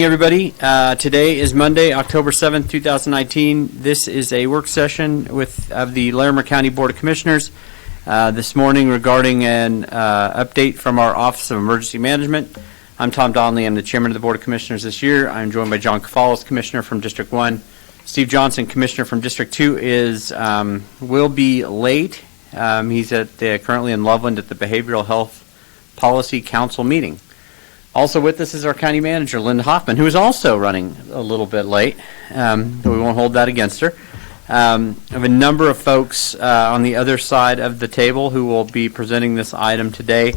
Hey everybody, today is Monday, October 7th, 2019. This is a work session of the Larimer County Board of Commissioners this morning regarding an update from our Office of Emergency Management. I'm Tom Donnelly. I'm the Chairman of the Board of Commissioners this year. I'm joined by John Cafalas, Commissioner from District 1. Steve Johnson, Commissioner from District 2, will be late. He's currently in Loveland at the Behavioral Health Policy Council meeting. Also with us is our county manager, Linda Hoffman, who is also running a little bit late, but we won't hold that against her. I have a number of folks on the other side of the table who will be presenting this item today,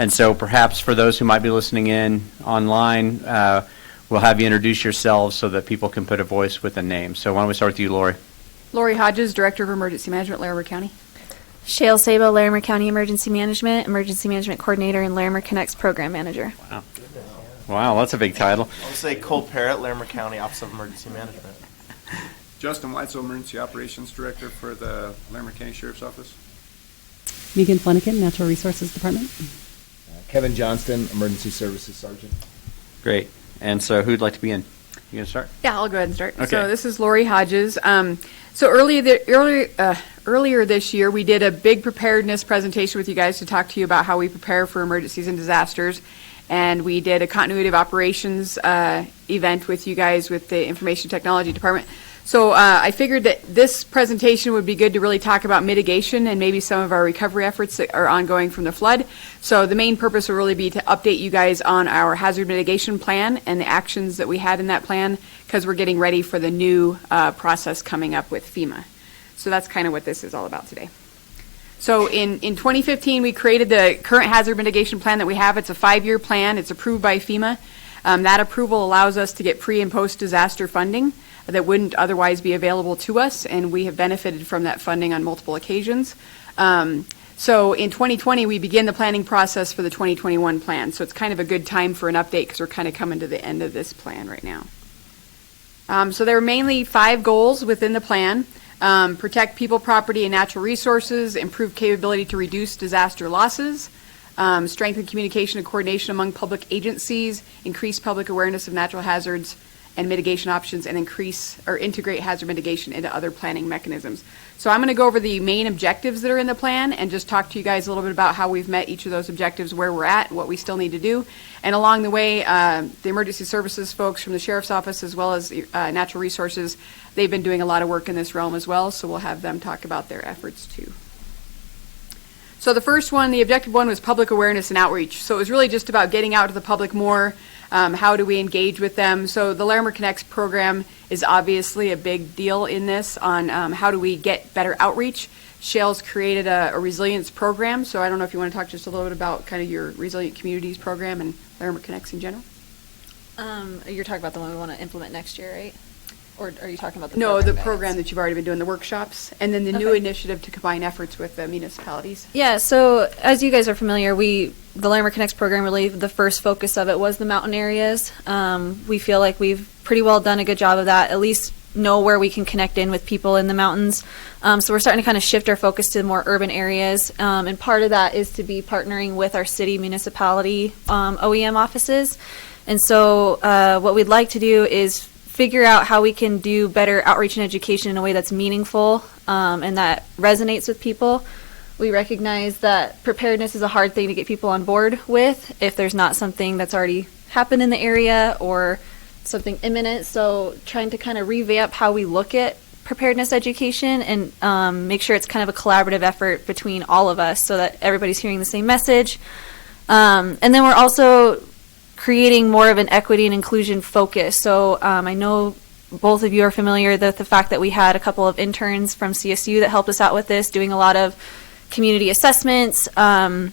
and so perhaps for those who might be listening in online, we'll have you introduce yourselves so that people can put a voice with a name. So why don't we start with you, Lori? Lori Hodges, Director of Emergency Management, Larimer County. Shale Sabo, Larimer County Emergency Management Coordinator, and Larimer Connects Program Manager. Wow. Wow, that's a big title. I'll say Cole Parrott, Larimer County Office of Emergency Management. Justin Weitzel, Emergency Operations Director for the Larimer County Sheriff's Office. Megan Flanagan, Natural Resources Department. Kevin Johnston, Emergency Services Sergeant. Great. And so who'd like to begin? You gonna start? Yeah, I'll go ahead and start. Okay. So this is Lori Hodges. So earlier this year, we did a big preparedness presentation with you guys to talk to you about how we prepare for emergencies and disasters. And we did a continuity of operations event with you guys with the Information Technology Department. So I figured that this presentation would be good to really talk about mitigation and maybe some of our recovery efforts that are ongoing from the flood. So the main purpose will really be to update you guys on our hazard mitigation plan and the actions that we had in that plan, because we're getting ready for the new process coming up with FEMA. So that's kind of what this is all about today. So in 2015, we created the current hazard mitigation plan that we have. It's a 5-year plan. It's approved by FEMA. That approval allows us to get pre- and post-disaster funding that wouldn't otherwise be available to us, and we have benefited from that funding on multiple occasions. So in 2020, we begin the planning process for the 2021 plan. So it's kind of a good time for an update because we're kind of coming to the end of this plan right now. So there are mainly 5 goals within the plan. Protect people, property, and natural resources, improve capability to reduce disaster losses, strengthen communication and coordination among public agencies, increase public awareness of natural hazards and mitigation options, and integrate hazard mitigation into other planning mechanisms. So I'm going to go over the main objectives that are in the plan and just talk to you guys a little bit about how we've met each of those objectives, where we're at, what we still need to do. And along the way, the emergency services folks from the Sheriff's Office as well as Natural Resources, they've been doing a lot of work in this realm as well, so we'll have them talk about their efforts too. So the first one, the objective one, was public awareness and outreach. So it was really just about getting out to the public more. How do we engage with them? So the Larimer Connects program is obviously a big deal in this on how do we get better outreach. Shale's created a resilience program, so I don't know if you want to talk just a little bit about kind of your Resilient Communities program and Larimer Connects in general. You're talking about the one we want to implement next year, right? Or are you talking about the No, the program that you've already been doing, the workshops, and then the new Okay. initiative to combine efforts with the municipalities. Yeah, so as you guys are familiar, the Larimer Connects program, really the first focus of it was the mountain areas. We feel like we've pretty well done a good job of that, at least know where we can connect in with people in the mountains. So we're starting to kind of shift our focus to more urban areas, and part of that is to be partnering with our city municipality OEM offices. And so what we'd like to do is figure out how we can do better outreach and education in a way that's meaningful and that resonates with people. We recognize that preparedness is a hard thing to get people on board with if there's not something that's already happened in the area or something imminent. So trying to kind of revamp how we look at preparedness education and make sure it's kind of a collaborative effort between all of us so that everybody's hearing the same message. And then we're also creating more of an equity and inclusion focus. So I know both of you are familiar with the fact that we had a couple of interns from CSU that helped us out with this, doing a lot of community assessments and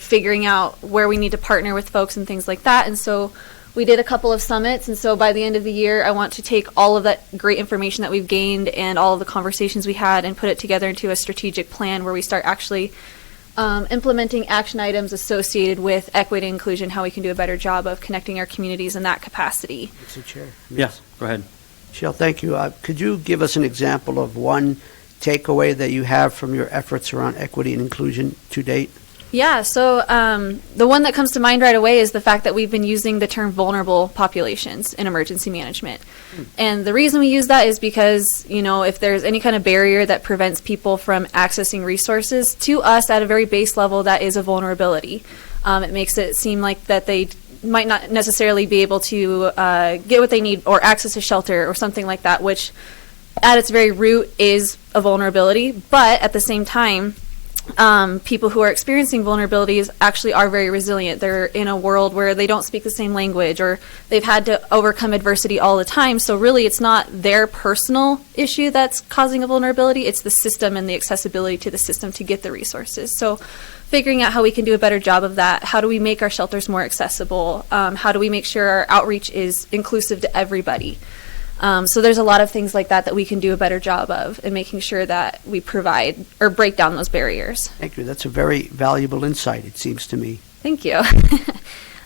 figuring out where we need to partner with folks and things like that. And so we did a couple of summits, and so by the end of the year, I want to take all of that great information that we've gained and all of the conversations we had and put it together into a strategic plan where we start actually implementing action items associated with equity and inclusion, how we can do a better job of connecting our communities in that capacity. Mr. Chair. Yes, go ahead. Shale, thank you. Could you give us an example of one takeaway that you have from your efforts around equity and inclusion to date? Yeah, so the one that comes to mind right away is the fact that we've been using the term vulnerable populations in emergency management. And the reason we use that is because, you know, if there's any kind of barrier that prevents people from accessing resources, to us at a very base level, that is a vulnerability. It makes it seem like that they might not necessarily be able to get what they need or access a shelter or something like that, which at its very root is a vulnerability. But at the same time, people who are experiencing vulnerabilities actually are very resilient. They're in a world where they don't speak the same language, or they've had to overcome adversity all the time. So really, it's not their personal issue that's causing a vulnerability. It's the system and the accessibility to the system to get the resources. So figuring out how we can do a better job of that. How do we make our shelters more accessible? How do we make sure our outreach is inclusive to everybody? So there's a lot of things like that that we can do a better job of in making sure that we provide or break down those barriers. Thank you. That's a very valuable insight, it seems to me. Thank you.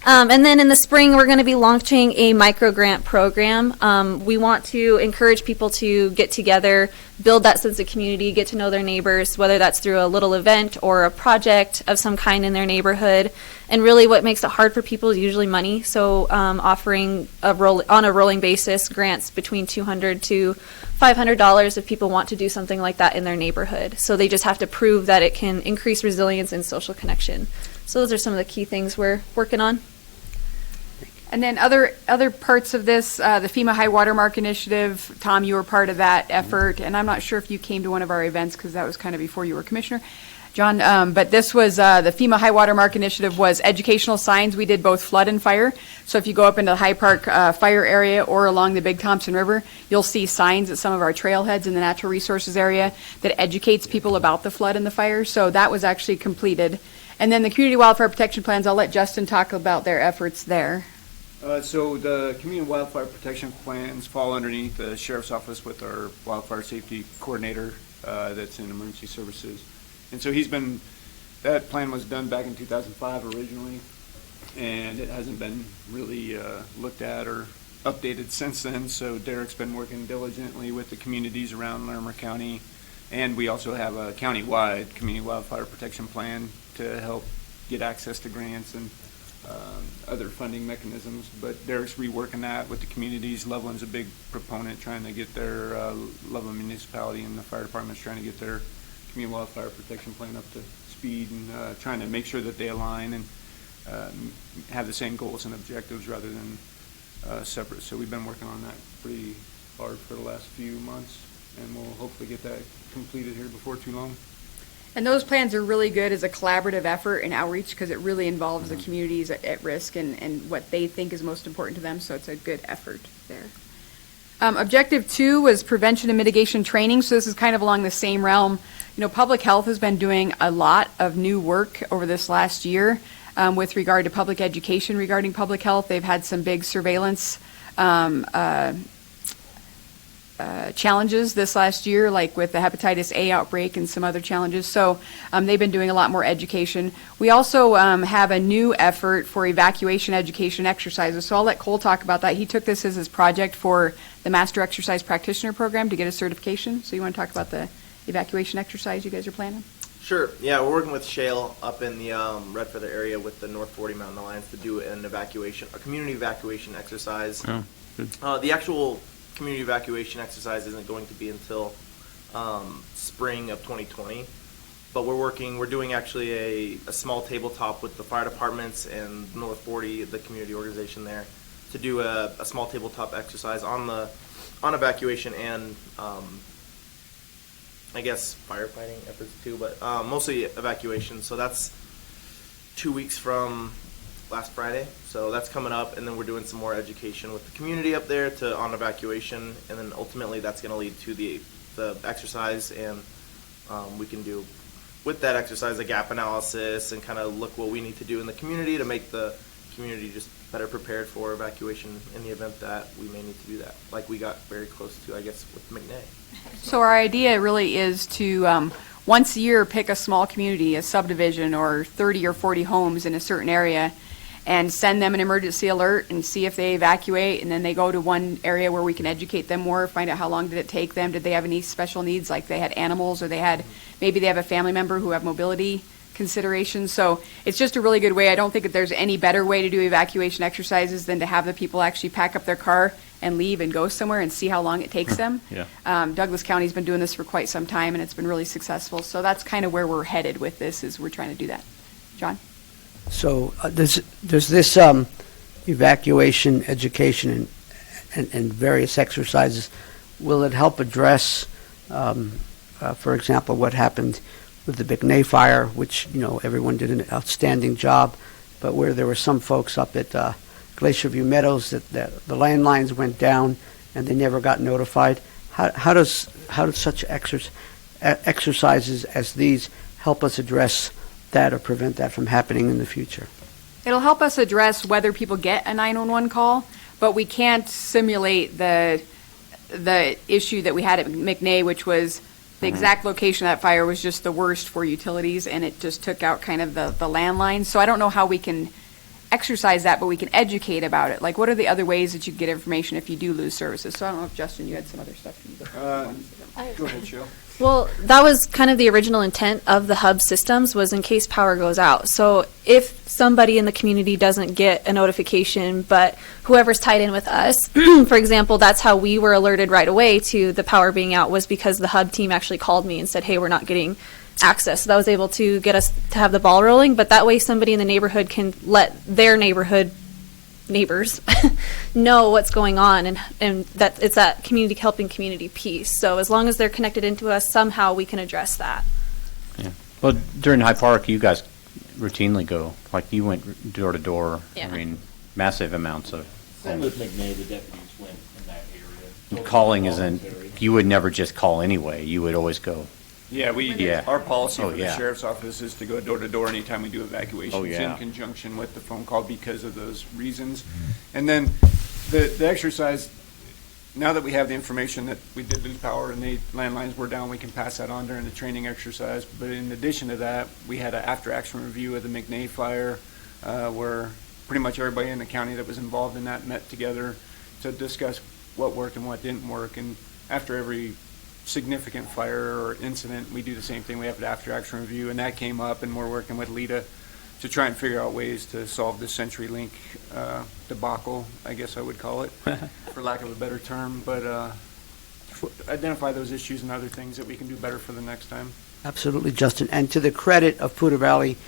And then in the spring, we're going to be launching a micro grant program. We want to encourage people to get together, build that sense of community, get to know their neighbors, whether that's through a little event or a project of some kind in their neighborhood. And really what makes it hard for people is usually money. So offering on a rolling basis grants between $200 to $500 if people want to do something like that in their neighborhood. So they just have to prove that it can increase resilience and social connection. So those are some of the key things we're working on. And then other parts of this, the FEMA High Watermark Initiative, Tom, you were part of that effort, and I'm not sure if you came to one of our events because that was kind of before you were commissioner, John, but this was, the FEMA High Watermark Initiative was educational signs. We did both flood and fire. So if you go up into the High Park fire area or along the Big Thompson River, you'll see signs at some of our trailheads in the natural resources area that educates people about the flood and the fire. So that was actually completed. And then the community wildfire protection plans, I'll let Justin talk about their efforts there. So the community wildfire protection plans fall underneath the sheriff's office with our wildfire safety coordinator that's in emergency services. And so that plan was done back in 2005 originally, and it hasn't been really looked at or updated since then. So Derek's been working diligently with the communities around Larimer County, and we also have a county-wide community wildfire protection plan to help get access to grants and other funding mechanisms. But Derek's reworking that with the communities. Loveland's a big proponent trying to get their Loveland municipality and the fire department's trying to get their community wildfire protection plan up to speed and trying to make sure that they align and have the same goals and objectives rather than separate. So we've been working on that pretty hard for the last few months, and we'll hopefully get that completed here before too long. And those plans are really good as a collaborative effort and outreach because it really involves the communities at risk and what they think is most important to them. So it's a good effort there. Objective 2 was prevention and mitigation training. So this is kind of along the same realm. You know, public health has been doing a lot of new work over this last year with regard to public education regarding public health. They've had some big surveillance challenges this last year, like with the hepatitis A outbreak and some other challenges. So they've been doing a lot more education. We also have a new effort for evacuation education exercises. So I'll let Cole talk about that. He took this as his project for the Master Exercise Practitioner Program to get a certification. So you want to talk about the evacuation exercise you guys are planning? Sure. Yeah, we're working with Shale up in the Red Feather area with the North 40 Mountain Alliance to do a community evacuation exercise. Oh, good. The actual community evacuation exercise isn't going to be until spring of 2020, but we're doing actually a small tabletop with the fire departments and North 40, the community organization there, to do a small tabletop exercise on evacuation and I guess firefighting efforts too, but mostly evacuation. So that's 2 weeks from last Friday. So that's coming up, and then we're doing some more education with the community up there on evacuation, and then ultimately that's going to lead to the exercise, and we can do with that exercise a gap analysis and kind of look what we need to do in the community to make the community just better prepared for evacuation in the event that we may need to do that, like we got very close to, I guess, with McNay. So our idea really is to once a year pick a small community, a subdivision, or 30 or 40 homes in a certain area, and send them an emergency alert and see if they evacuate, and then they go to one area where we can educate them more, find out how long did it take them, did they have any special needs, like they had animals, or maybe they have a family member who have mobility consideration. So it's just a really good way. I don't think that there's any better way to do evacuation exercises than to have the people actually pack up their car and leave and go somewhere and see how long it takes them. Yeah. Douglas County's been doing this for quite some time, and it's been really successful. So that's kind of where we're headed with this, is we're trying to do that. John? So does this evacuation, education, and various exercises, will it help address, for example, what happened with the McNay fire, which, everyone did an outstanding job, but where there were some folks up at Glacier View Meadows that the landlines went down and they never got notified? How does such exercises as these help us address that or prevent that from happening in the future? It'll help us address whether people get a 911 call, but we can't simulate the issue that we had at McNay, which was the exact location of that fire was just the worst for utilities, and it just took out kind of the landline. So I don't know how we can exercise that, but we can educate about it. Like, what are the other ways that you get information if you do lose services? So I don't know if, Justin, you had some other stuff. Go ahead, Cheryl. Well, that was kind of the original intent of the hub systems, was in case power goes out. So if somebody in the community doesn't get a notification, but whoever's tied in with us, for example, that's how we were alerted right away to the power being out, was because the hub team actually called me and said, hey, we're not getting access. So that was able to get us to have the ball rolling. But that way somebody in the neighborhood can let their neighbors know what's going on, and that it's that community helping community piece. So as long as they're connected into us, somehow we can address that. Yeah. Well, during High Park, you guys routinely go, like you went door to door. Yeah. I mean, massive amounts of. Same with McNay, the deputies went in that area. Calling isn't, Voluntary. you would never just call anyway. You would always go. Yeah, Yeah. our policy Oh, for yeah. the sheriff's office is to go door to door anytime we do evacuations Oh, yeah. in conjunction with the phone call because of those reasons. And then the exercise, now that we have the information that we did lose power and the landlines were down, we can pass that on during the training exercise. But in addition to that, we had an after-action review of the McNay fire, where pretty much everybody in the county that was involved in that met together to discuss what worked and what didn't work. And after every significant fire or incident, we do the same thing. We have an after-action review, and that came up, and we're working with Lita to try and figure out ways to solve the CenturyLink debacle, I guess I would call it, for lack of a better term, but identify those issues and other things that we can do better for the next time. Absolutely, Justin. And to the credit of Poudre Valley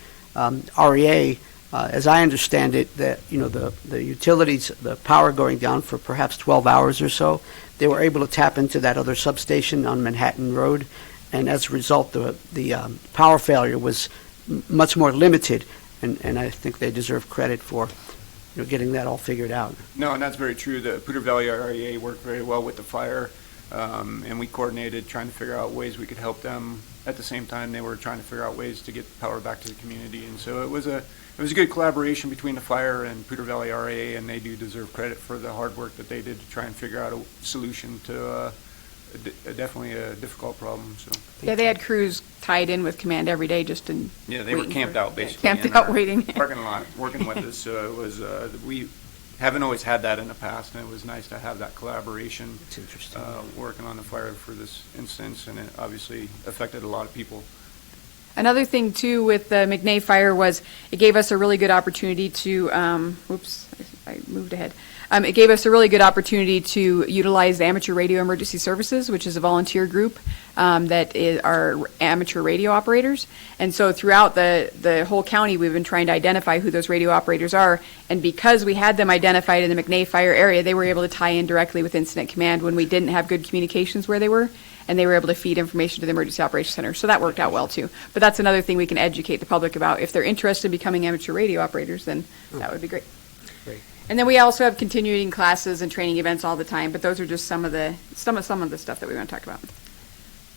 REA, as I understand it, that the utilities, the power going down for perhaps 12 hours or so, they were able to tap into that other substation on Manhattan Road, and as a result, the power failure was much more limited, and I think they deserve credit for getting that all figured out. No, and that's very true. The Poudre Valley REA worked very well with the fire, and we coordinated trying to figure out ways we could help them. At the same time, they were trying to figure out ways to get power back to the community, and so it was a good collaboration between the fire and Poudre Valley REA, and they do deserve credit for the hard work that they did to try and figure out a solution to definitely a difficult problem. So Yeah, they had crews tied in with command every day just in. yeah, they were waiting camped for- out basically. Camped in out our waiting. parking lot, working with us. So it was we haven't always had that in the past, and it was nice to have that collaboration. It's interesting. Working on the fire for this instance, and it obviously affected a lot of people. Another thing too with the McNay fire was it gave us a really good opportunity to, I moved ahead. It gave us a really good opportunity to utilize the Amateur Radio Emergency Services, which is a volunteer group that are amateur radio operators. And so throughout the whole county, we've been trying to identify who those radio operators are. And because we had them identified in the McNay fire area, they were able to tie in directly with Incident Command when we didn't have good communications where they were. And they were able to feed information to the Emergency Operations Center. So that worked out well, too. But that's another thing we can educate the public about. If they're interested in becoming amateur radio operators, then that would be great. Great. And then we also have continuing classes and training events all the time, but those are just some of the stuff that we want to talk about.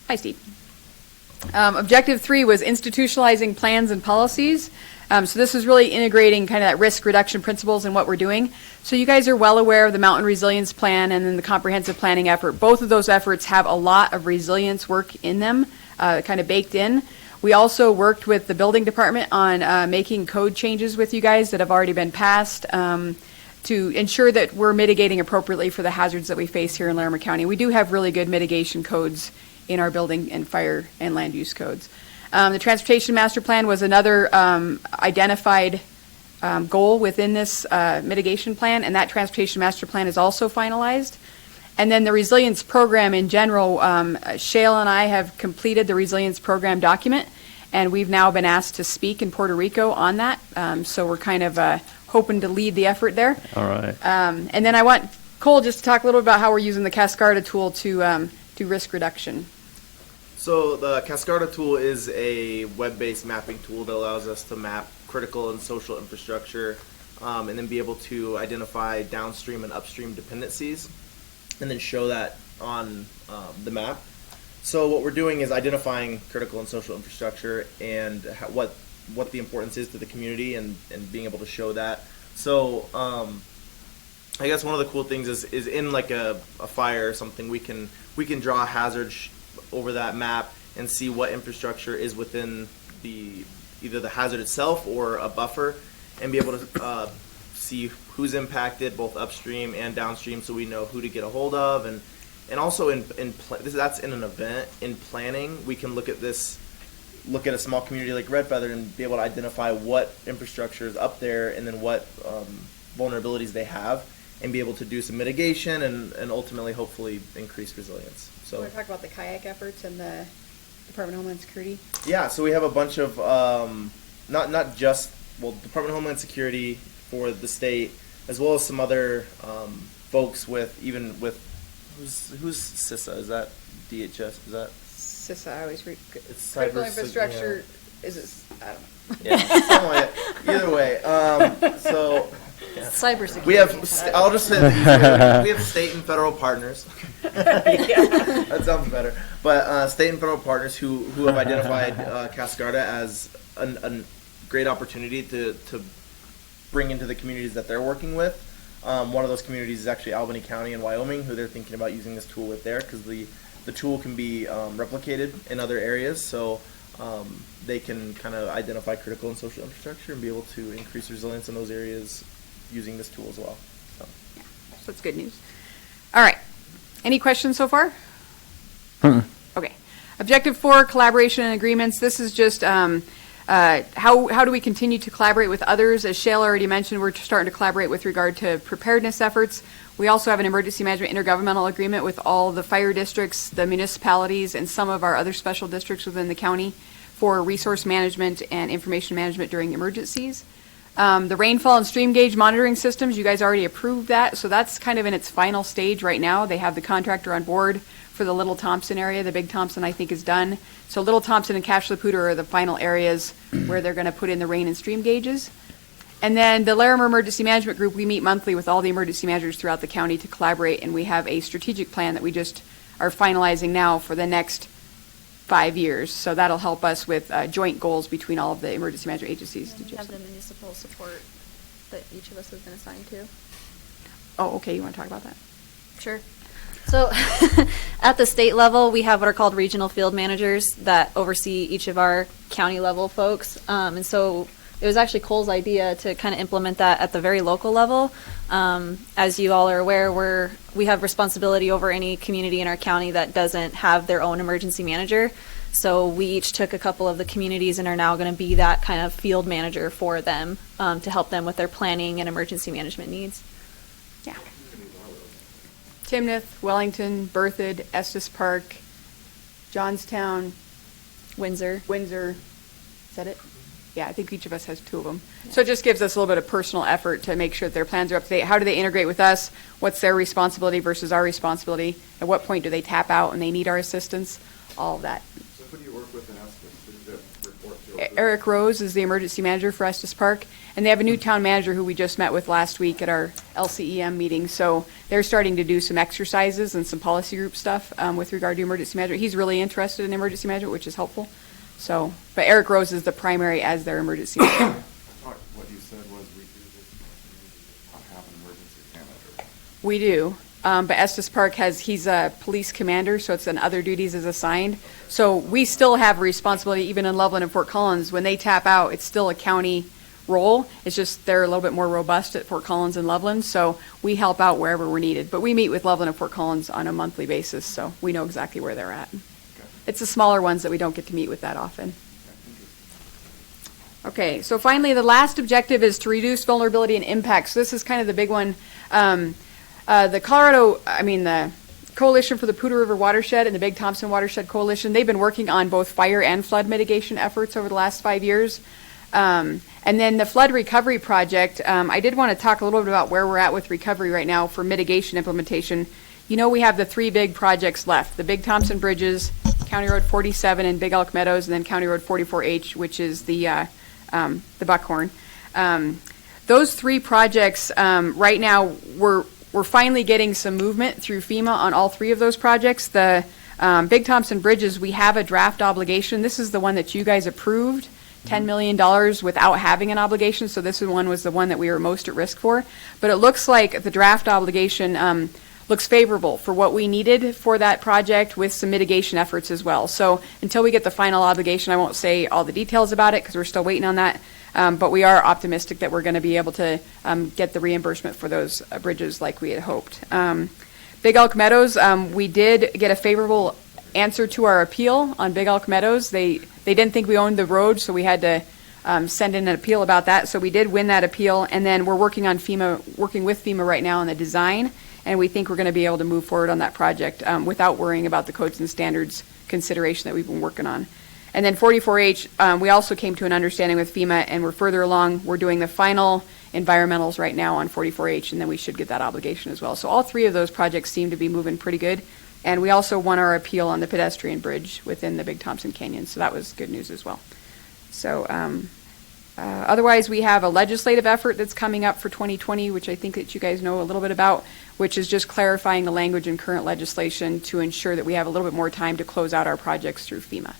Hi, Steve. Objective 3 was institutionalizing plans and policies. So this is really integrating kind of that risk reduction principles in what we're doing. So you guys are well aware of the Mountain Resilience Plan and then the comprehensive planning effort. Both of those efforts have a lot of resilience work in them, kind of baked in. We also worked with the building department on making code changes with you guys that have already been passed to ensure that we're mitigating appropriately for the hazards that we face here in Larimer County. We do have really good mitigation codes in our building and fire and land use codes. The Transportation Master Plan was another identified goal within this mitigation plan, and that Transportation Master Plan is also finalized. And then the resilience program in general, Shale and I have completed the resilience program document, and we've now been asked to speak in Puerto Rico on that. So we're kind of hoping to lead the effort there. All right. And then I want Cole just to talk a little bit about how we're using the Cascarda tool to do risk reduction. So the Cascarda tool is a web-based mapping tool that allows us to map critical and social infrastructure, and then be able to identify downstream and upstream dependencies, and then show that on the map. So what we're doing is identifying critical and social infrastructure and what the importance is to the community, and being able to show that. So I guess one of the cool things is in like a fire or something, we can draw a hazard over that map and see what infrastructure is within either the hazard itself or a buffer, and be able to see who's impacted both upstream and downstream, so we know who to get a hold of. And also that's in an event. In planning, we can look at a small community like Red Feather and be able to identify what infrastructure is up there, and then what vulnerabilities they have, and be able to do some mitigation and ultimately hopefully increase resilience. So, You want to talk about the kayak efforts and the Department of Homeland Security? yeah, so we have a bunch of not just Department of Homeland Security for the state, as well as some other folks with who's CISA? Is that DHS? Is that CISA, I always read. It's Critical cyber- infrastructure, is it, I don't know. yeah, something like that. Either way, so Cybersecurity. we have. I'll just say we have state and federal partners. That sounds better. But state and federal partners who have identified Cascarda as a great opportunity to bring into the communities that they're working with. One of those communities is actually Albany County in Wyoming, who they're thinking about using this tool with there, because the tool can be replicated in other areas, so they can kind of identify critical and social infrastructure and be able to increase resilience in those areas using this tool as well. So. So that's good news. All right. Any questions so far? Okay. Objective 4, collaboration and agreements. This is just how do we continue to collaborate with others? As Shale already mentioned, we're starting to collaborate with regard to preparedness efforts. We also have an emergency management intergovernmental agreement with all the fire districts, the municipalities, and some of our other special districts within the county for resource management and information management during emergencies. The rainfall and stream gauge monitoring systems, you guys already approved that, so that's kind of in its final stage right now. They have the contractor on board for the Little Thompson area. The Big Thompson, I think, is done. So Little Thompson and Cache La Poudre are the final areas where they're going to put in the rain and stream gauges. And then the Larimer Emergency Management Group, we meet monthly with all the emergency managers throughout the county to collaborate, and we have a strategic plan that we just are finalizing now for the next 5 years. So that'll help us with joint goals between all of the emergency management agencies. And Did you have have the municipal support that each of us has been assigned to. Oh, okay, you want to talk about that? Sure. So at the state level, we have what are called regional field managers that oversee each of our county level folks. And so it was actually Cole's idea to kind of implement that at the very local level. As you all are aware, we have responsibility over any community in our county that doesn't have their own emergency manager. So we each took a couple of the communities and are now going to be that kind of field manager for them to help them with their planning and emergency management needs. Yeah. Timnath, Wellington, Berthoud, Estes Park, Johnstown, Windsor. Windsor. Is that it? Yeah, I think each of us has 2 of them. So it just gives us a little bit of personal effort to make sure that their plans are up to date. How do they integrate with us? What's their responsibility versus our responsibility? At what point do they tap out and they need our assistance? All of that. So who do you work with in Estes? Who does it report to? Eric Rose is the emergency manager for Estes Park, and they have a new town manager who we just met with last week at our LCEM meeting. So they're starting to do some exercises and some policy group stuff with regard to emergency management. He's really interested in emergency management, which is helpful. So, but Eric Rose is the primary as their emergency manager. I thought what you said was we do this, not have an emergency manager. We do. But Estes Park he's a police commander, so it's an other duties is assigned. So we still have a responsibility, even in Loveland and Fort Collins. When they tap out, it's still a county role. It's just they're a little bit more robust at Fort Collins and Loveland, so we help out wherever we're needed. But we meet with Loveland and Fort Collins on a monthly basis, so we know exactly where they're at. Okay. It's the smaller ones that we don't get to meet with that often. Okay. Okay, so finally, the last objective is to reduce vulnerability and impact. So this is kind of the big one. The Coalition for the Poudre River Watershed and the Big Thompson Watershed Coalition, they've been working on both fire and flood mitigation efforts over the last 5 years. And then the Flood Recovery Project, I did want to talk a little bit about where we're at with recovery right now for mitigation implementation. You know, we have the 3 big projects left, the Big Thompson Bridges, County Road 47 in Big Elk Meadows, and then County Road 44H, which is the Buckhorn. Those 3 projects, right now, we're finally getting some movement through FEMA on all 3 of those projects. The Big Thompson Bridges, we have a draft obligation. This is the one that you guys approved, $10 million without having an obligation, so this one was the one that we were most at risk for. But it looks like the draft obligation looks favorable for what we needed for that project with some mitigation efforts as well. So until we get the final obligation, I won't say all the details about it because we're still waiting on that. But we are optimistic that we're going to be able to get the reimbursement for those bridges like we had hoped. Big Elk Meadows, we did get a favorable answer to our appeal on Big Elk Meadows. They didn't think we owned the road, so we had to send in an appeal about that. So we did win that appeal, and then we're working with FEMA right now on the design, and we think we're going to be able to move forward on that project without worrying about the codes and standards consideration that we've been working on. And then 44H, we also came to an understanding with FEMA, and we're further along. We're doing the final environmentals right now on 44H, and then we should get that obligation as well. So all 3 of those projects seem to be moving pretty good. And we also won our appeal on the pedestrian bridge within the Big Thompson Canyon, so that was good news as well. So otherwise, we have a legislative effort that's coming up for 2020, which I think that you guys know a little bit about, which is just clarifying the language in current legislation to ensure that we have a little bit more time to close out our projects through FEMA.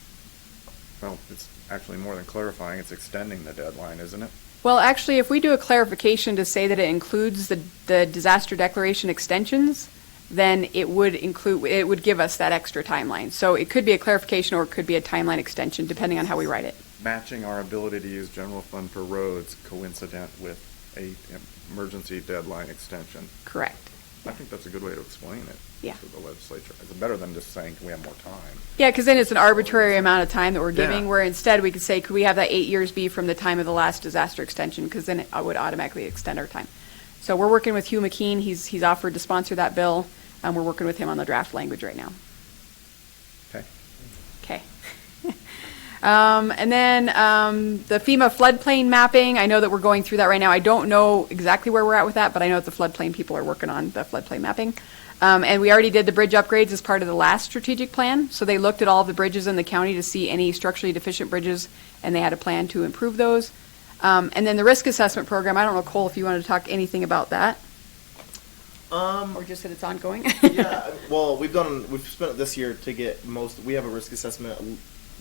Well, it's actually more than clarifying, it's extending the deadline, isn't it? Well, actually, if we do a clarification to say that it includes the disaster declaration extensions, then it would give us that extra timeline. So it could be a clarification or it could be a timeline extension, depending on how we write it. Matching our ability to use general fund for roads coincident with a emergency deadline extension. Correct. I think that's a good way to explain it. Yeah. To the legislature. It's better than just saying, can we have more time? Yeah, because then it's an arbitrary amount of time that we're giving, Yeah. where instead we could say, could we have that 8 years be from the time of the last disaster extension? Because then it would automatically extend our time. So we're working with Hugh McKean. He's offered to sponsor that bill. We're working with him on the draft language right now. Okay. Okay. And then the FEMA floodplain mapping, I know that we're going through that right now. I don't know exactly where we're at with that, but I know that the floodplain people are working on the floodplain mapping. And we already did the bridge upgrades as part of the last strategic plan. So they looked at all of the bridges in the county to see any structurally deficient bridges, and they had a plan to improve those. And then the risk assessment program, I don't know, Cole, if you wanted to talk anything about that, or just that it's ongoing. Yeah, well, we've spent this year to get we have a risk assessment,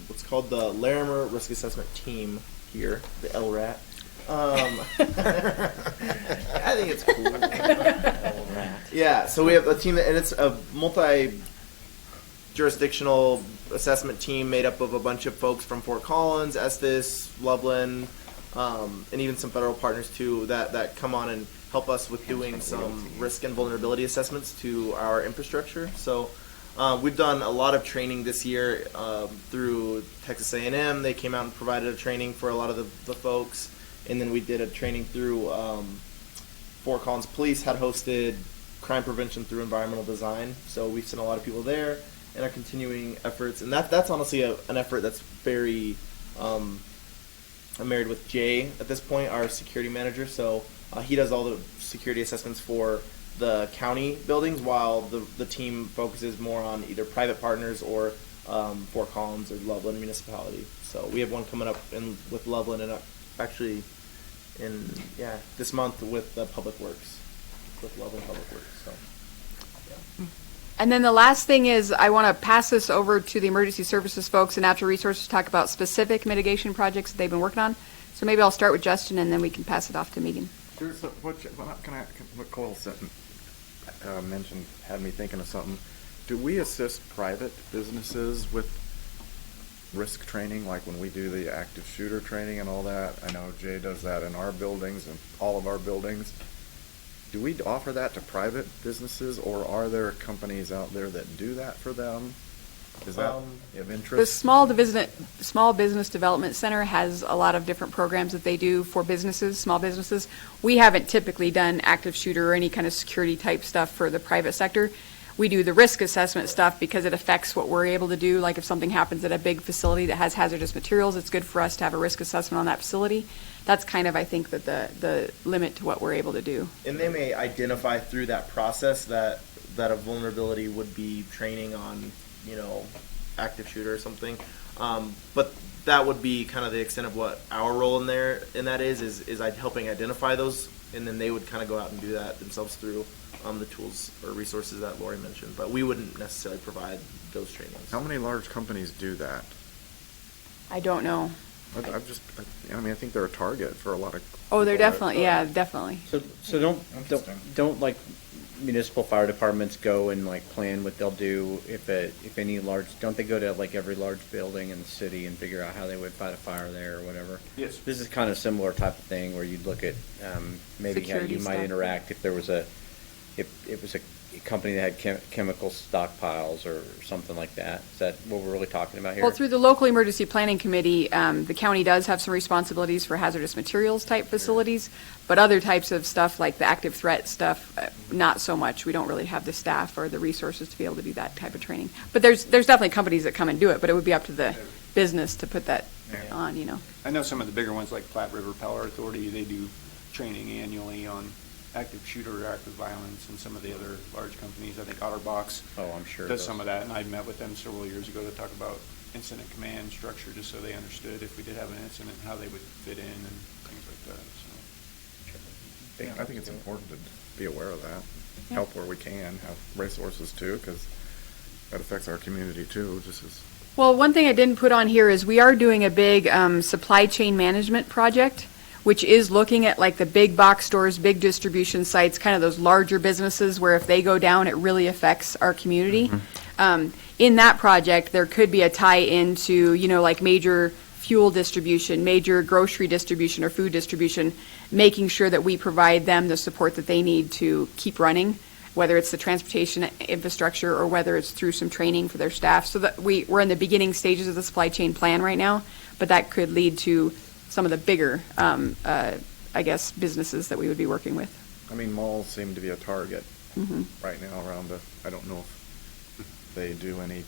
what's called the Larimer Risk Assessment Team here, the LRAT. I think it's cool. Yeah, so we have a team, and it's a multi-jurisdictional assessment team made up of a bunch of folks from Fort Collins, Estes, Loveland, and even some federal partners too that come on and help us with doing some risk and vulnerability assessments to our infrastructure. So we've done a lot of training this year through Texas A&M. They came out and provided a training for a lot of the folks. And then we did a training through Fort Collins Police had hosted crime prevention through environmental design. So we sent a lot of people there and are continuing efforts. And that's honestly an effort that's very, I'm married with Jay at this point, our security manager. So he does all the security assessments for the county buildings, while the team focuses more on either private partners or Fort Collins or Loveland municipality. So we have one coming up with Loveland and actually this month with Public Works, with Loveland Public Works. So. Yeah. And then the last thing is I want to pass this over to the emergency services folks and natural resources to talk about specific mitigation projects that they've been working on. So maybe I'll start with Justin and then we can pass it off to Megan. Sure. So what Cole said, mentioned had me thinking of something. Do we assist private businesses with risk training, like when we do the active shooter training and all that? I know Jay does that in our buildings and all of our buildings. Do we offer that to private businesses, or are there companies out there that do that for them? Is that Um, of The interest? Small Business Development Center has a lot of different programs that they do for businesses, small businesses. We haven't typically done active shooter or any kind of security type stuff for the private sector. We do the risk assessment stuff because it affects what we're able to do. Like if something happens at a big facility that has hazardous materials, it's good for us to have a risk assessment on that facility. That's kind of, I think, that the limit to what we're able to do. And they may identify through that process that a vulnerability would be training on, active shooter or something. But that would be kind of the extent of what our role in that is helping identify those, and then they would kind of go out and do that themselves through the tools or resources that Lori mentioned. But we wouldn't necessarily provide those trainings. How many large companies do that? I don't know. I think they're a target for a lot of. Oh, they're people that- definitely, yeah, definitely. So don't Interesting. like municipal fire departments go and like plan what they'll do if any large, don't they go to like every large building in the city and figure out how they would fight a fire there or whatever? Yes. This is kind of similar type of thing where you'd look at maybe how Security you might stuff. interact if it was a company that had chemical stockpiles or something like that. Is that what we're really talking about here? Well, through the local emergency planning committee, the county does have some responsibilities for hazardous materials type facilities, but other types of stuff like the active threat stuff, not so much. We don't really have the staff or the resources to be able to do that type of training. But there's definitely companies that come and do it, but it would be up to the business to put that on, I know some of the bigger ones like Platte River Power Authority, they do training annually on active shooter or active violence, and some of the other large companies. I think Otterbox Oh, I'm sure. it does some of that, and I met with them several years ago to talk about incident command structure, just so they understood if we did have an incident, how they would fit in and things like that, so. Yeah, I think it's important to be aware of that, Yeah. help where we can, have resources too, because that affects our community too, just as. Well, one thing I didn't put on here is we are doing a big supply chain management project, which is looking at like the big box stores, big distribution sites, kind of those larger businesses where if they go down, it really affects our community. In that project, there could be a tie into, like major fuel distribution, major grocery distribution or food distribution, making sure that we provide them the support that they need to keep running, whether it's the transportation infrastructure or whether it's through some training for their staff. So that we're in the beginning stages of the supply chain plan right now, but that could lead to some of the bigger, businesses that we would be working with. I mean, malls seem to be a target Mm-hmm. right now I don't know if they do any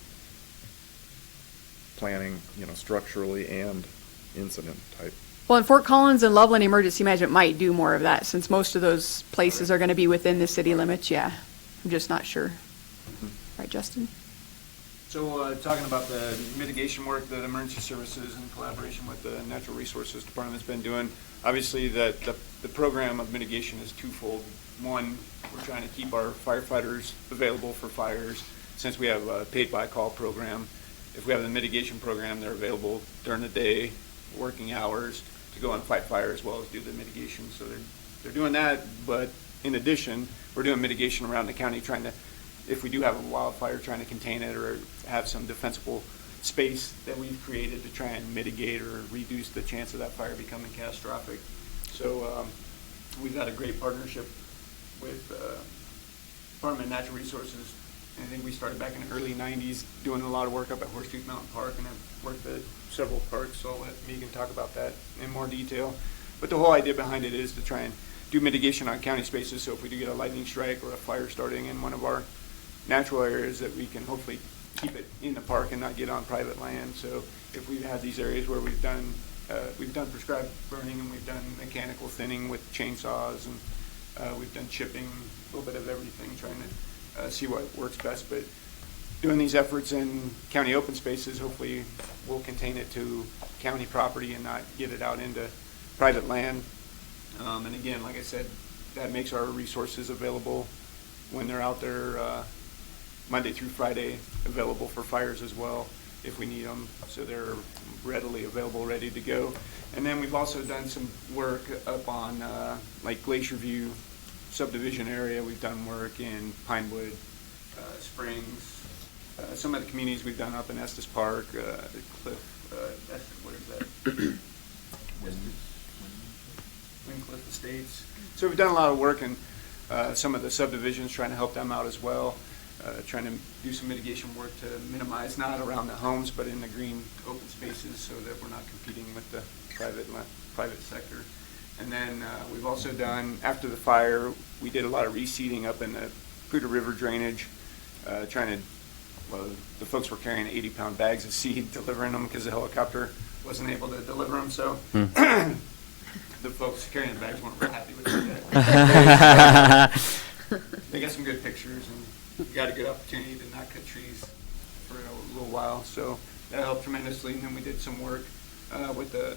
planning, structurally and incident type. Well, in Fort Collins and Loveland, emergency management might do more of that, since most of those places are going to be within the city limits, yeah. I'm just not sure. Right, Justin? So, talking about the mitigation work that emergency services in collaboration with the Natural Resources Department has been doing, obviously the program of mitigation is twofold. One, we're trying to keep our firefighters available for fires, since we have a paid-by-call program. If we have the mitigation program, they're available during the day, working hours, to go and fight fire as well as do the mitigation. So they're doing that, but in addition, we're doing mitigation around the county, trying to, if we do have a wildfire, trying to contain it or have some defensible space that we've created to try and mitigate or reduce the chance of that fire becoming catastrophic. So we've got a great partnership with Department of Natural Resources. I think we started back in the early 90s doing a lot of work up at Horseshoe Mountain Park, and I've worked at several parks, so I'll let Megan talk about that in more detail. But the whole idea behind it is to try and do mitigation on county spaces, so if we do get a lightning strike or a fire starting in one of our natural areas, that we can hopefully keep it in the park and not get on private land. So if we've had these areas where we've done prescribed burning, and we've done mechanical thinning with chainsaws, and we've done chipping, a little bit of everything, trying to see what works best. But doing these efforts in county open spaces, hopefully we'll contain it to county property and not get it out into private land. And again, like I said, that makes our resources available when they're out there Monday through Friday, available for fires as well if we need them, so they're readily available, ready to go. And then we've also done some work up on like Glacier View subdivision area. We've done work in Pinewood, Springs, some of the communities we've done up in Estes Park, Cliff, what is that? Windcliff Estates. So we've done a lot of work in some of the subdivisions, trying to help them out as well. trying to do some mitigation work to minimize, not around the homes, but in the green open spaces so that we're not competing with the private sector. And then we've also done, after the fire, we did a lot of reseeding up in the Poudre River drainage, the folks were carrying 80-pound bags of seed, delivering them because the helicopter wasn't able to deliver them, so the folks carrying the bags weren't real happy with that. They got some good pictures, and got a good opportunity to not cut trees for a little while, so that helped tremendously. And then we did some work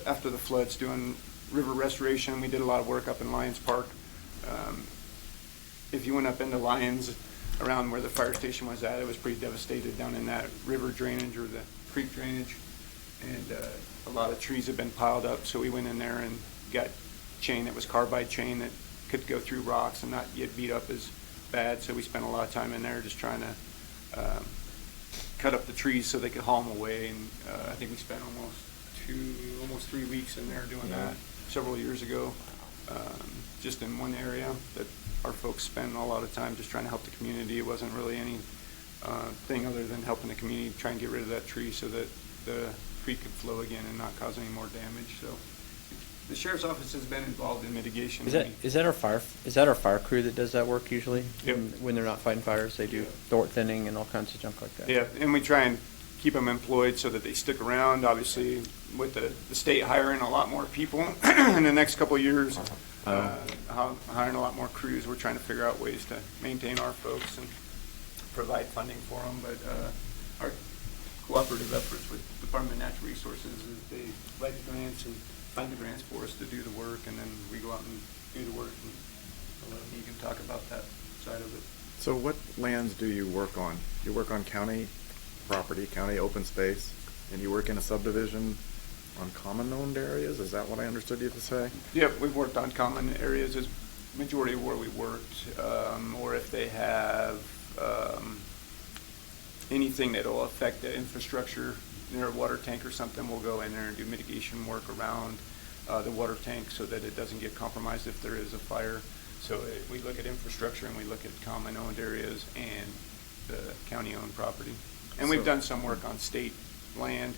after the floods, doing river restoration. We did a lot of work up in Lions Park. If you went up into Lions, around where the fire station was at, it was pretty devastated down in that river drainage or the creek drainage, and a lot of trees had been piled up, so we went in there and got chain that was carbide chain that could go through rocks and not get beat up as bad, so we spent a lot of time in there just trying to cut up the trees so they could haul them away, and I think we spent almost 3 weeks in there doing that several years ago, just in one area that our folks spend a lot of time just trying to help the community. It wasn't really any thing other than helping the community try and get rid of that tree so that the creek could flow again and not cause any more damage. So the sheriff's office has been involved in mitigation. Is that our fire crew that does that work usually? Yep. When they're not fighting fires, they do thwart thinning and all kinds of junk like that. Yeah, and we try and keep them employed so that they stick around. Obviously, with the state hiring a lot more people in the next couple of years, hiring a lot more crews, we're trying to figure out ways to maintain our folks and provide funding for them. But our cooperative efforts with Department of Natural Resources is they write the grants and find the grants for us to do the work, and then we go out and do the work. And you can talk about that side of it. So what lands do you work on? You work on county property, county open space, and you work in a subdivision on common owned areas? Is that what I understood you to say? Yep, we've worked on common areas as majority of where we worked, or if they have anything that will affect the infrastructure near a water tank or something, we'll go in there and do mitigation work around the water tank so that it doesn't get compromised if there is a fire. So we look at infrastructure and we look at common owned areas and the county owned property. And we've done some work on state land,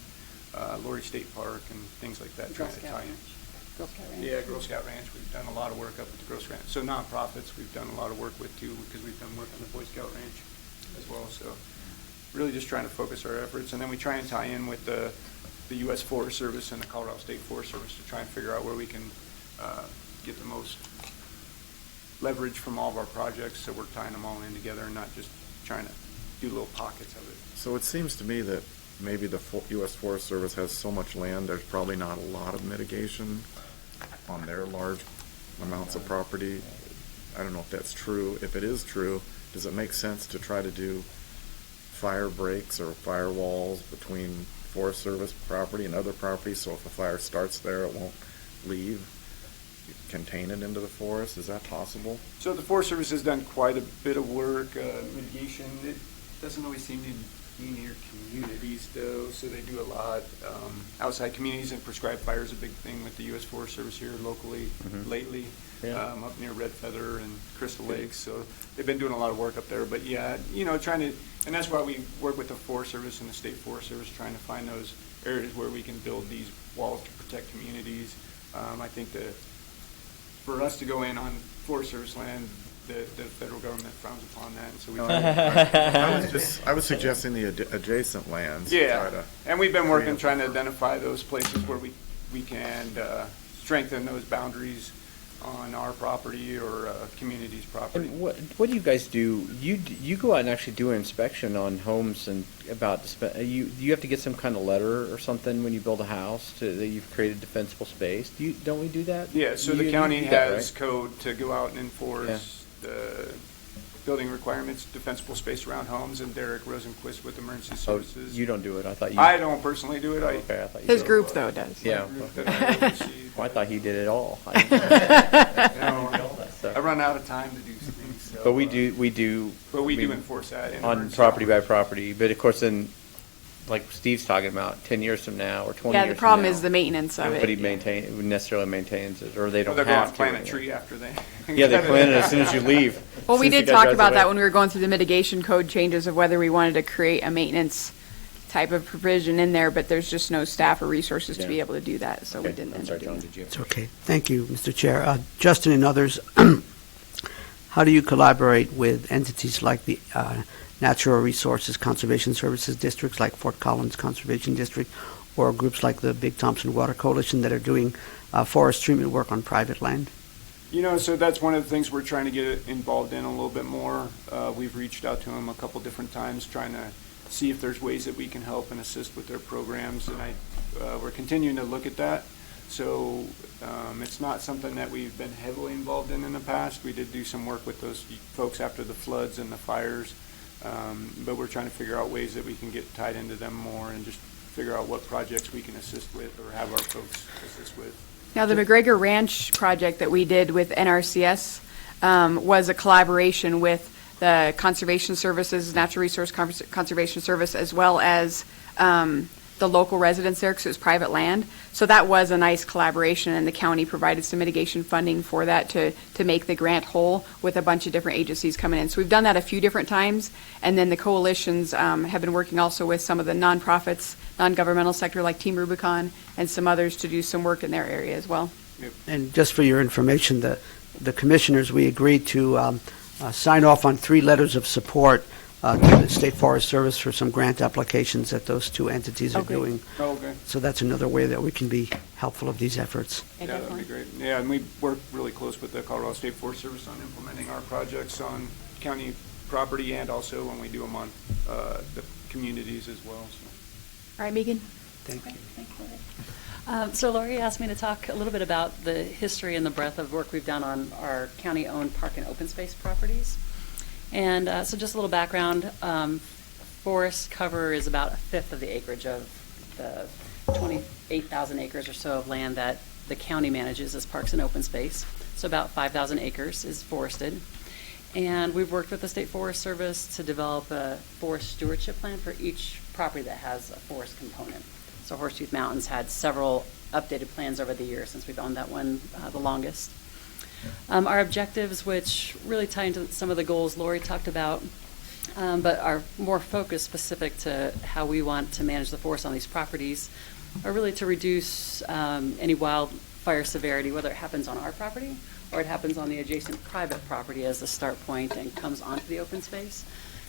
Lori State Park and things like that, trying to tie in. Girl Scout Ranch. Yeah, Girl Scout Ranch, we've done a lot of work up at the Girl Scout Ranch. So nonprofits, we've done a lot of work with too, because we've done work on the Boy Scout Ranch as well. So really just trying to focus our efforts. And then we try and tie in with the U.S. Forest Service and the Colorado State Forest Service to try and figure out where we can get the most leverage from all of our projects, so we're tying them all in together and not just trying to do little pockets of it. So it seems to me that maybe the U.S. Forest Service has so much land, there's probably not a lot of mitigation on their large amounts of property. I don't know if that's true. If it is true, does it make sense to try to do fire breaks or firewalls between Forest Service property and other property, so if a fire starts there, it won't leave? Contain it into the forest? Is that possible? So the Forest Service has done quite a bit of work, mitigation. It doesn't always seem to be near communities though, so they do a lot. Outside communities, and prescribed fire is a big thing with the U.S. Forest Service here locally lately, up near Red Feather and Crystal Lakes. So they've been doing a lot of work up there. But yeah, trying to, and that's why we work with the Forest Service and the State Forest Service, trying to find those areas where we can build these walls to protect communities. I think that for us to go in on Forest Service land, the federal government frowns upon that, and so we I was suggesting the adjacent lands. Yeah, and we've been working trying to identify those places where we can strengthen those boundaries on our property or community's property. And what do you guys do? You go out and actually do an inspection on homes and you have to get some kind of letter or something when you build a house that you've created defensible space. Don't we do that? Yeah, so the county has code to go out and enforce the building requirements, defensible space around homes, and Derek Rosenquist with Emergency Services. You don't do it. I thought you. I don't personally do it. Okay, I thought you His did. group, though, does. Yeah. Well, I thought he did it all. I run out of time to do things. So, but we do. But we do enforce that on property by property. But of course, then like Steve's talking about, 10 years from now or 20 years from now. Yeah, the problem is the maintenance of Nobody it. necessarily maintains it, or they don't They're going to have to. plant a tree after they. Yeah, they plant it as soon as you leave. Well, As we soon as did the guy talk drives about away. that when we were going through the mitigation code changes of whether we wanted to create a maintenance type of provision in there, but there's just no staff or resources to be Yeah. able to do that, so we Okay, didn't I'm end sorry, up John, doing did you? It's okay. Thank you, Mr. Chair. Justin and others, how do you collaborate with entities like the Natural Resources Conservation Services districts, like Fort Collins Conservation District, or groups like the Big Thompson Water Coalition that are doing forest treatment work on private land? You know, so that's one of the things we're trying to get involved in a little bit more. We've reached out to them a couple different times, trying to see if there's ways that we can help and assist with their programs, and we're continuing to look at that. So it's not something that we've been heavily involved in the past. We did do some work with those folks after the floods and the fires, but we're trying to figure out ways that we can get tied into them more and just figure out what projects we can assist with or have our folks assist with. Now, the McGregor Ranch project that we did with NRCS was a collaboration with the Conservation Services, Natural Resource Conservation Service, as well as the local residents there, because it was private land. So that was a nice collaboration, and the county provided some mitigation funding for that to make the grant whole with a bunch of different agencies coming in. So we've done that a few different times, and then the coalitions have been working also with some of the nonprofits, non-governmental sector like Team Rubicon, and some others to do some work in their area as well. And just for your information, the commissioners, we agreed to sign off on 3 letters of support to the State Forest Service for some grant applications that those 2 entities are Okay. doing. Oh, okay. So that's another way that we can be helpful of these efforts. Okay, Yeah, that'd be definitely. great. Yeah, and we work really close with the Colorado State Forest Service on implementing our projects on county property and also when we do them on the communities as well. So. All right, Megan? Thank you. So Lori asked me to talk a little bit about the history and the breadth of work we've done on our county-owned park and open space properties. And so just a little background, forest cover is about 1/5 of the acreage of the 28,000 acres or so of land that the county manages as parks and open space. So about 5,000 acres is forested. And we've worked with the State Forest Service to develop a forest stewardship plan for each property that has a forest component. So Horsetooth Mountain's had several updated plans over the years since we've owned that one the longest. Our objectives, which really tie into some of the goals Lori talked about, but are more focused specific to how we want to manage the forest on these properties, are really to reduce any wildfire severity, whether it happens on our property or it happens on the adjacent private property as a start point and comes onto the open space,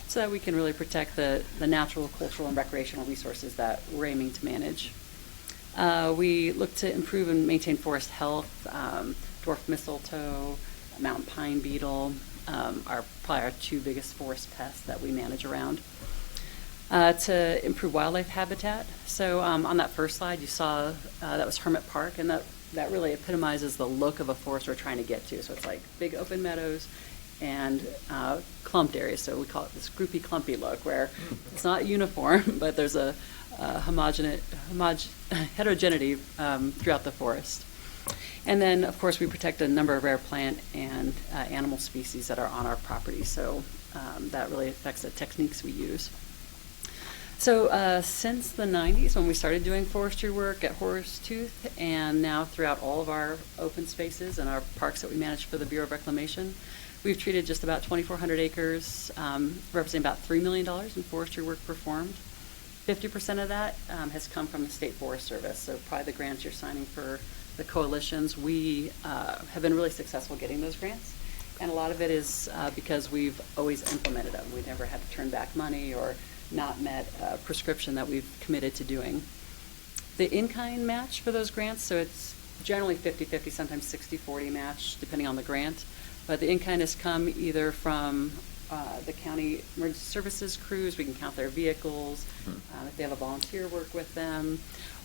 so that we can really protect the natural, cultural, and recreational resources that we're aiming to manage. We look to improve and maintain forest health. Dwarf mistletoe, mountain pine beetle are probably our 2 biggest forest pests that we manage around. To improve wildlife habitat. So on that first slide, you saw that was Hermit Park, and that really epitomizes the look of a forest we're trying to get to. So it's like big open meadows and clumped areas. So we call it this groupy, clumpy look, where it's not uniform, but there's a heterogeneity throughout the forest. And then, of course, we protect a number of rare plant and animal species that are on our property. So that really affects the techniques we use. So since the 90s, when we started doing forestry work at Horsetooth, and now throughout all of our open spaces and our parks that we manage for the Bureau of Reclamation, we've treated just about 2,400 acres, representing about $3 million in forestry work performed. 50% of that has come from the State Forest Service. So probably the grants you're signing for the coalitions, we have been really successful getting those grants. And a lot of it is because we've always implemented them. We never had to turn back money or not met a prescription that we've committed to doing. The in-kind match for those grants, so it's generally 50-50, sometimes 60-40 match, depending on the grant. But the in-kind has come either from the county emergency services crews. We can count their vehicles, if they have a volunteer work with them,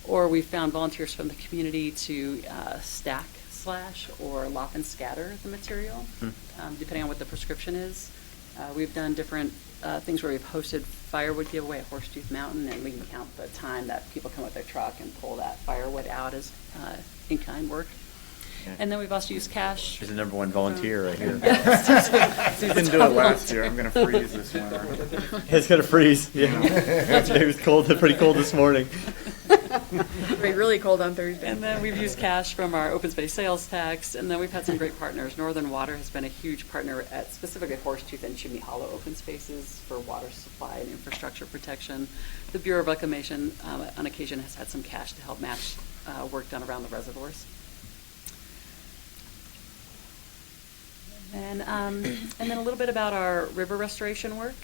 or we found volunteers from the community to stack, slash, or lop and scatter the material, depending on what the prescription is. We've done different things where we've hosted firewood giveaway at Horsetooth Mountain, and we can count the time that people come with their truck and pull that firewood out as in-kind work. And then we've also used cash. She's the number one volunteer right here. Didn't do it last year. I'm gonna freeze this winter. It's gonna freeze. Yeah, it was cold. Pretty cold this morning. It'll be really cold on Thursday. And then we've used cash from our open space sales tax, and then we've had some great partners. Northern Water has been a huge partner at specifically Horsetooth and Chimney Hollow open spaces for water supply and infrastructure protection. The Bureau of Reclamation, on occasion, has had some cash to help match work done around the reservoirs. And then a little bit about our river restoration work.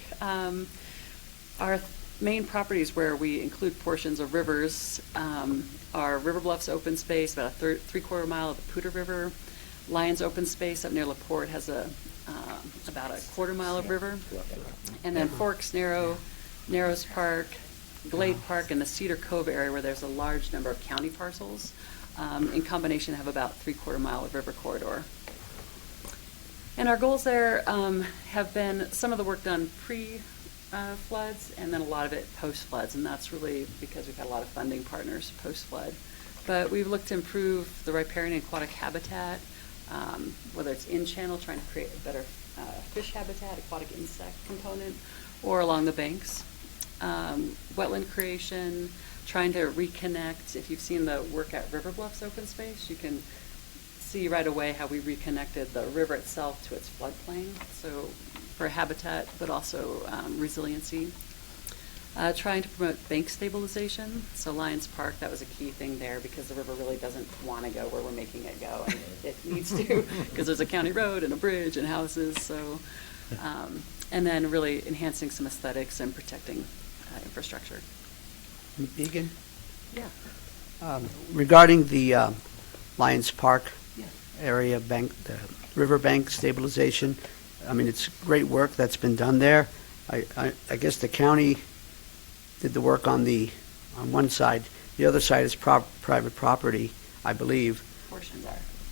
Our main properties where we include portions of rivers are River Bluffs open space, about a 3/4 mile of the Poudre River. Lions open space up near LaPorte has about a 1/4 mile of river. And then Forks, Narrows Park, Glade Park, and the Cedar Cove area where there's a large number of county parcels. In combination have about 3/4 mile of river corridor. And our goals there have been some of the work done pre-floods and then a lot of it post-floods, and that's really because we've had a lot of funding partners post-flood. But we've looked to improve the riparian and aquatic habitat, whether it's in-channel, trying to create a better fish habitat, aquatic insect component, or along the banks. Wetland creation, trying to reconnect. If you've seen the work at River Bluffs open space, you can see right away how we reconnected the river itself to its floodplain, so for habitat, but also resiliency. Trying to promote bank stabilization. So Lions Park, that was a key thing there because the river really doesn't want to go where we're making it go, and it needs to because there's a county road and a bridge and houses. So, and then really enhancing some aesthetics and protecting infrastructure. Megan? Yeah. Regarding the Lions Park Yeah. area bank, the riverbank stabilization, I mean, it's great work that's been done there. I guess the county did the work on one side. The other side is private property, I believe.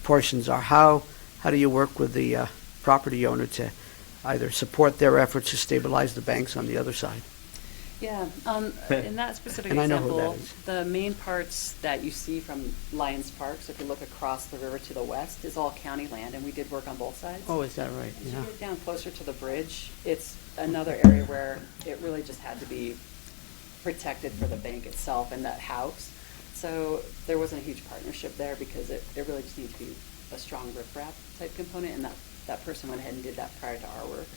Portions are. How do you work with the property owner to either support their efforts to stabilize the banks on the other side? Yeah, in that specific And I know who example, that is. the main parts that you see from Lions Park, so if you look across the river to the west, is all county land, and we did work on both sides. Oh, is that right? As you Yeah. get down closer to the bridge, it's another area where it really just had to be protected for the bank itself and that house. So there wasn't a huge partnership there because it really just needed to be a strong riprap type component, and that person went ahead and did that prior to our work.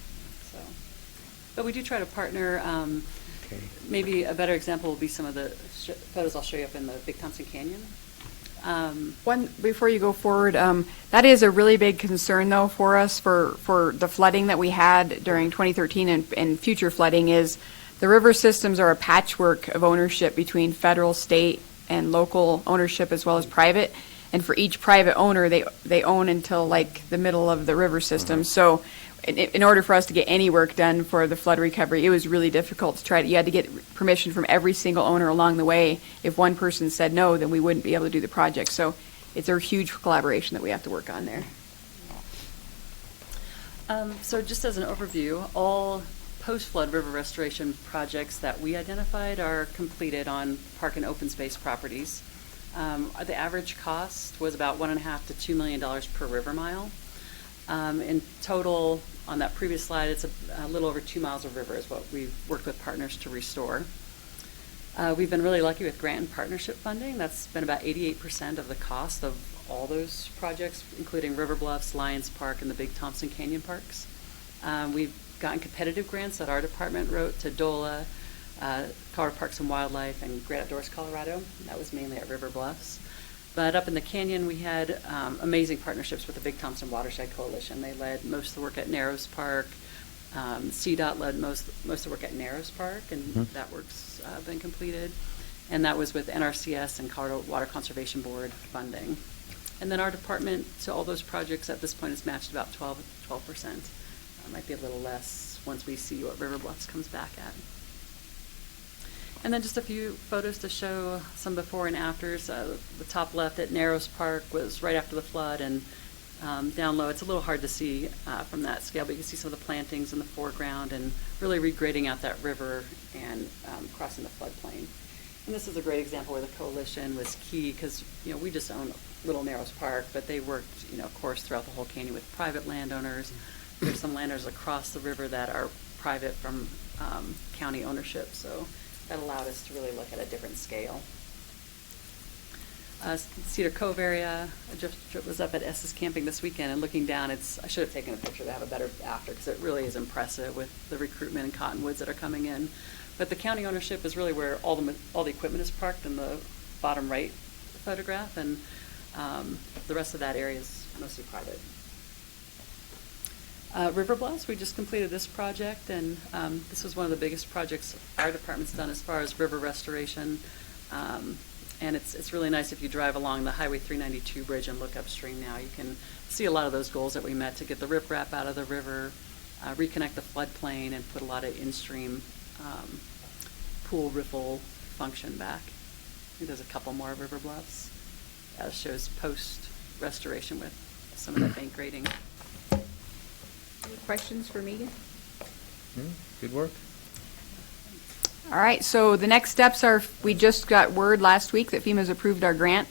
So, but we do try to partner. Okay. Maybe a better example will be some of the photos I'll show you up in the Big Thompson Canyon. One, before you go forward, that is a really big concern though for us for the flooding that we had during 2013 and future flooding is the river systems are a patchwork of ownership between federal, state, and local ownership as well as private. And for each private owner, they own until like the middle of the river system. So in order for us to get any work done for the flood recovery, it was really difficult to you had to get permission from every single owner along the way. If one person said no, then we wouldn't be able to do the project. So it's a huge collaboration that we have to work on there. So just as an overview, all post-flood river restoration projects that we identified are completed on park and open space properties. The average cost was about $1.5 to $2 million per river mile. In total, on that previous slide, it's a little over 2 miles of river is what we've worked with partners to restore. We've been really lucky with grant and partnership funding. That's been about 88% of the cost of all those projects, including River Bluffs, Lions Park, and the Big Thompson Canyon parks. We've gotten competitive grants that our department wrote to DOLA, Colorado Parks and Wildlife, and Great Outdoors Colorado. That was mainly at River Bluffs. But up in the canyon, we had amazing partnerships with the Big Thompson Watershed Coalition. They led most of the work at Narrows Park. CDOT led most of the work at Narrows Park, and that work's been completed. And that was with NRCS and Colorado Water Conservation Board funding. And then our department to all those projects at this point is matched about 12%. Might be a little less once we see what River Bluffs comes back at. And then just a few photos to show some before and afters. The top left at Narrows Park was right after the flood, and down low, it's a little hard to see from that scale, but you can see some of the plantings in the foreground and really regrading out that river and crossing the floodplain. And this is a great example where the coalition was key because we just own Little Narrows Park, but they worked, of course, throughout the whole canyon with private landowners. There's some landowners across the river that are private from county ownership, so that allowed us to really look at a different scale. Cedar Cove area, I just was up at Estes Camping this weekend, and looking down, I should have taken a picture to have a better after, because it really is impressive with the recruitment and cottonwoods that are coming in. But the county ownership is really where all the equipment is parked in the bottom right photograph, and the rest of that area is mostly private. River Bluffs, we just completed this project, and this was one of the biggest projects our department's done as far as river restoration. And it's really nice if you drive along the Highway 392 bridge and look upstream now. You can see a lot of those goals that we met to get the riprap out of the river, reconnect the floodplain, and put a lot of in-stream pool riffle function back. I think there's a couple more River Bluffs. That shows post-restoration with some of that bank grading. Any questions for Megan? Good work. All right, so the next steps are, we just got word last week that FEMA's approved our grant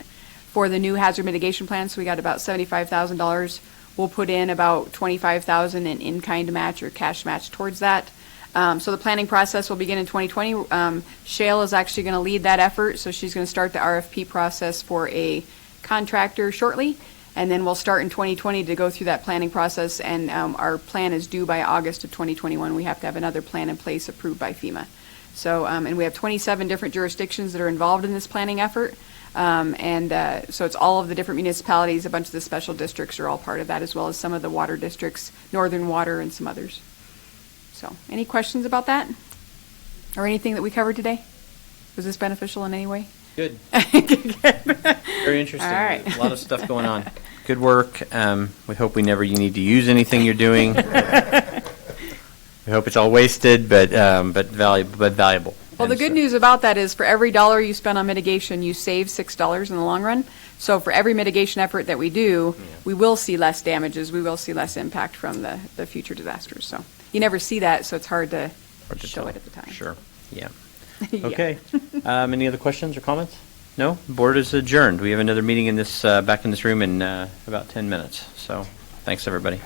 for the new hazard mitigation plan, so we got about $75,000. We'll put in about $25,000 in-kind match or cash match towards that. So the planning process will begin in 2020. Shale is actually going to lead that effort, so she's going to start the RFP process for a contractor shortly, and then we'll start in 2020 to go through that planning process, and our plan is due by August of 2021. We have to have another plan in place approved by FEMA. So, and we have 27 different jurisdictions that are involved in this planning effort. So it's all of the different municipalities, a bunch of the special districts are all part of that, as well as some of the water districts, Northern Water and some others. So, any questions about that? Or anything that we covered today? Was this beneficial in any way? Good. Good. Very interesting. All right. A lot of stuff going on. Good work. We hope we never need to use anything you're doing. We hope it's all wasted, but valuable. Well, the good news about that is for every dollar you spend on mitigation, you save $6 in the long run. So for every mitigation effort that we do, we will see less damages, we will see less impact from the future disasters. So you never see that, so it's hard to show it at the time. Sure. Yeah. Yeah. Okay. Any other questions or comments? No? Board is adjourned. We have another meeting in this back in this room in about 10 minutes. So thanks, everybody.